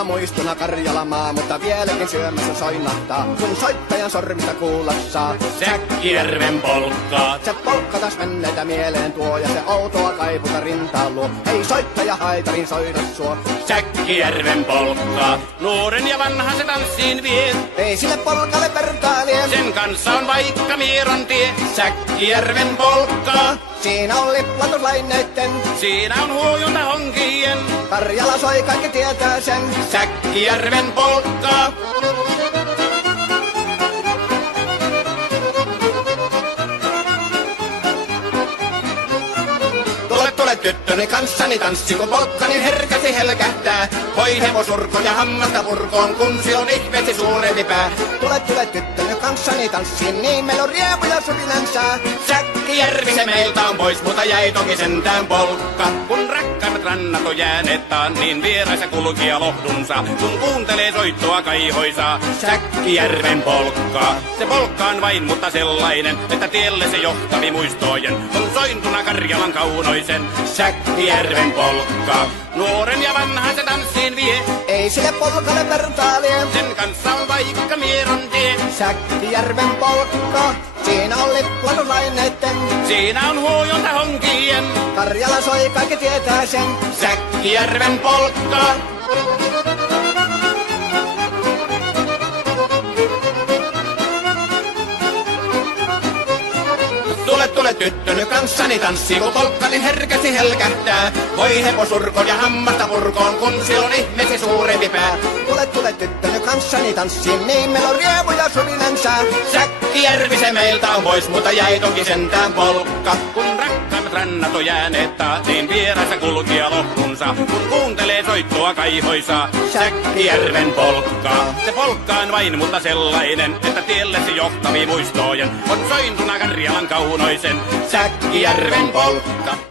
Kauniina muistona Karjalan maa, mutta vieläkin syömässä soinnahtaa, kun soittajan sormista kuulla saa. Säkkijärven polkkaa. Se polkka taas menneitä mieleen tuo, ja se outoa kaiputa rintaan luo. Ei soittaja haitarin soida suo. Säkkijärven polkkaa. Nuoren ja vanhan se tanssiin vie. Ei sille polkalle vertailie. Sen kanssa on vaikka Mieron tie. Säkkijärven polkkaa. Siinä on liplatuslaineitten. Siinä on huojunta honkien. Karjala soi, kaikki tietää sen. Säkkijärven polkkaa. Tule tyttöni kanssani tanssi, kun polkkani herkäsi helkähtää. Voi hevosurko ja hammasta purkoon, kun se on ihmeesi suurempi pää. Tule tyttöni kanssani tanssiin, niin meillä on riemuja surinansa. Säkkijärvi se meiltä on pois, mutta jäi toki sentään polkka. Kun rakkaimmat rannat on jääneet taan, niin vieraisa kulkija lohdunsa. Kun kuuntelee soittoa kaihoisaa, Säkkijärven polkkaa. Se polkka on vain, mutta sellainen, että tielle se johtavi muistojen. On sointuna Karjalan kaunoisen, Säkkijärven polkkaa. Nuoren ja vanhan se tanssiin vie. Ei sille polkalle vertailie. Sen kanssa on vaikka Mieron tie. Säkkijärven polkka. Siinä on liplatuslaineitten. Siinä on huojunta honkien. Karjala soi, kaikki tietää sen. Säkkijärven polkkaa. Tule tyttöny kanssani tanssi, kun polkkani herkäsi helkähtää. Voi hevosurkon ja hammasta purkoon, kun se on ihmeesi suurempi pää. Tule tyttöny kanssani tanssiin, niin meillä on riemuja surinansa. Säkkijärvi se meiltä on pois, mutta jäi toki sentään polkka. Kun rakkaimmat rannat on jääneet taas, niin vieraissa kulkija lohdunsa. Kun kuuntelee soittoa kaihoisaa, Säkkijärven polkkaa. Se polkka on vain, mutta sellainen, että tielle se johtavi muistojen. On sointuna Karjalan kaunoisen, Säkkijärven polkka.